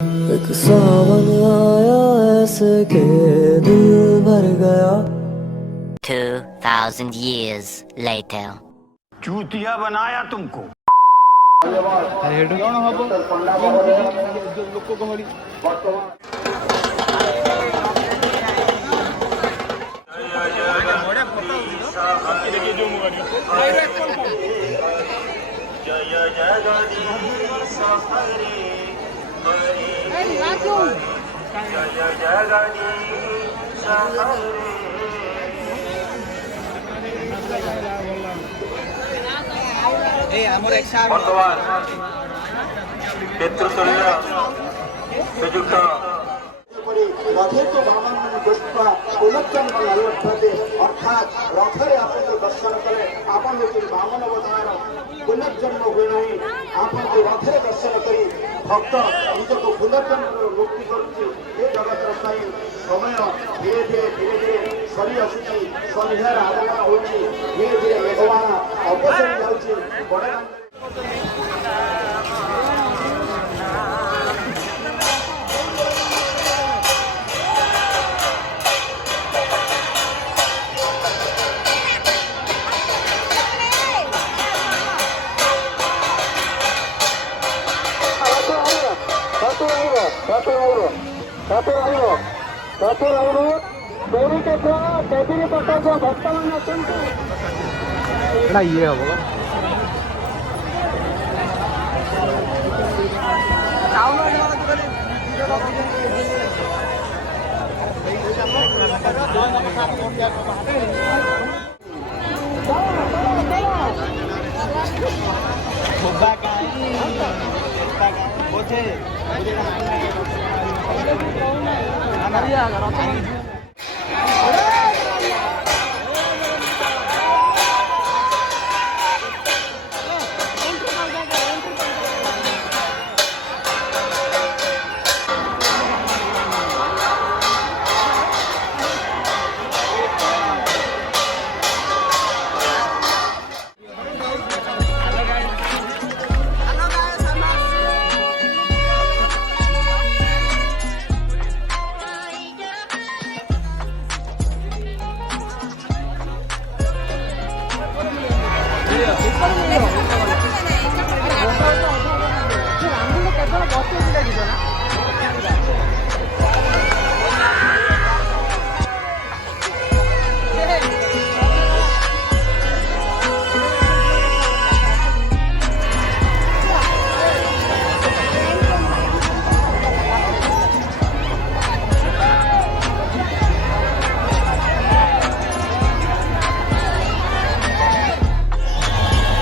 एक सावन आया ऐसे के दिल भर गया। 2000 years later. चूतिया बनाया तुमको। जय जगदीश हरे जय जगदीश बर्तमान नेतृत्वलीय श्रीजुक्त रथे भावन गोष्ठा पुनर्जन्म लालते अर्थात रथरे आप दर्शन कले आपन भावन अवतार पुनर्जन्म हुए नहीं आपन रथरे दर्शन करी भक्त निज को पुनर्जन्म मुक्ति करुच्ची जगत समय धीरे धीरे सरी आसुची सन्धार आगमन हो धीरे धीरे मेघवान अवसरी जाऊँगी बड़े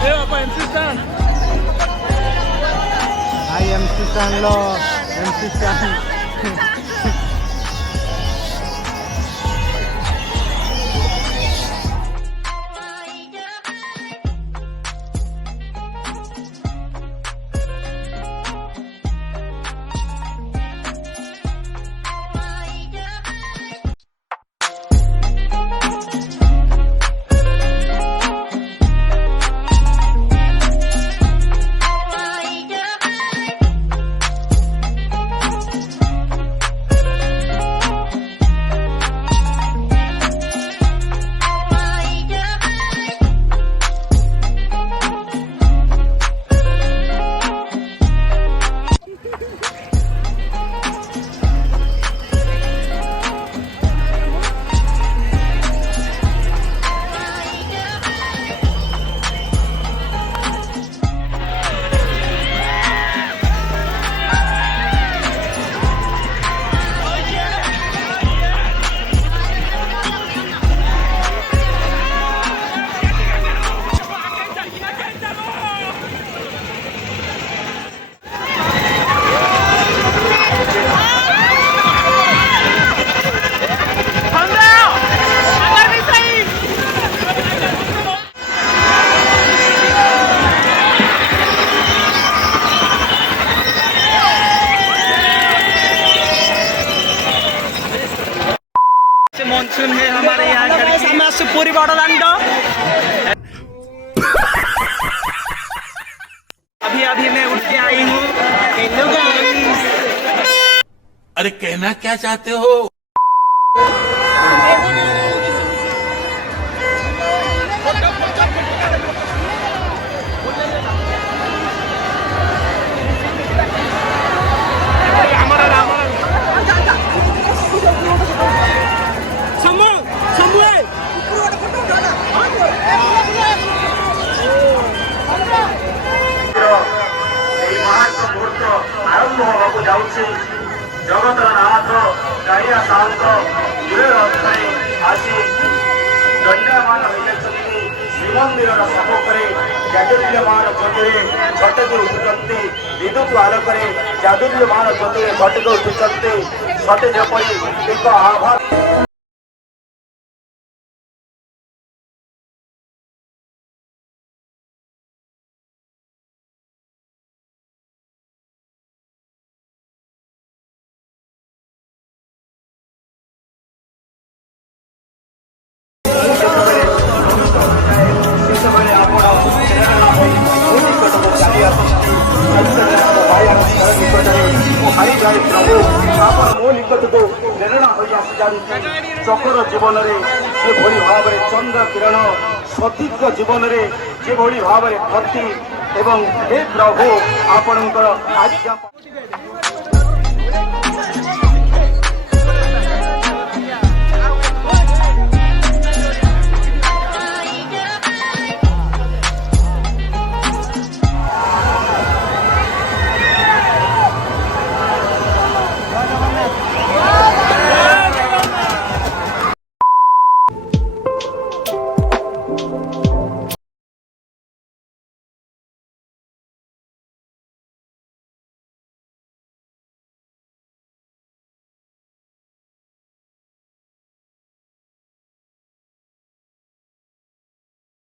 ये हम MC Stan मानसून है हमारे यहाँ पूरी बॉर्डरलैंड। अभी मैं उठ के आई हूँ। अरे कहना क्या चाहते हो? এই মহাত্ম মুহূর্ত আরম্ভ হওয়াকে যাচ্ছে। জগতর নাথ কাଳିয়া সান্ত দূরের অর্থে আসি দণ্ডায়মান হইয়াଛନ୍ତି। ଶ୍ରୀମନ୍ଦିରର ସମ୍ମୁଖରେ ଜାଜୁଲ୍ୟମାନ ଜ୍ୟୋତିରେ ଛଟକି ଉଠୁଛନ୍ତି। ବିଦ୍ୟୁତ ଆଲୋକରେ ଜାଜୁଲ୍ୟମାନ ଜ୍ୟୋତିରେ ଛଟକି ଉଠୁଛନ୍ତି। ସତେ ଯେପରି ଏକ ଆଭା ସେତେବେଳେ ଆପଣ ପ୍ରେରଣା ହୋଇ ମୋ ନିକଟକୁ ଚାଲି ଆସନ୍ତି। ନିକଟରେ ମୁଁ ହାରିଯାଏ ପ୍ରଭୁ, ଆପଣ ମୋ ନିକଟକୁ ପ୍ରେରଣା ହୋଇ ଆସିଯାନ୍ତି। ଚକର ଜୀବନରେ ଯେଭଳି ଭାବରେ ଚନ୍ଦ୍ର କିରଣ, ସତୀଙ୍କ ଜୀବନରେ ଯେଭଳି ଭାବରେ ଭକ୍ତି ଏବଂ ହେ ପ୍ରଭୁ ଆପଣଙ୍କର ଆଜ୍ଞା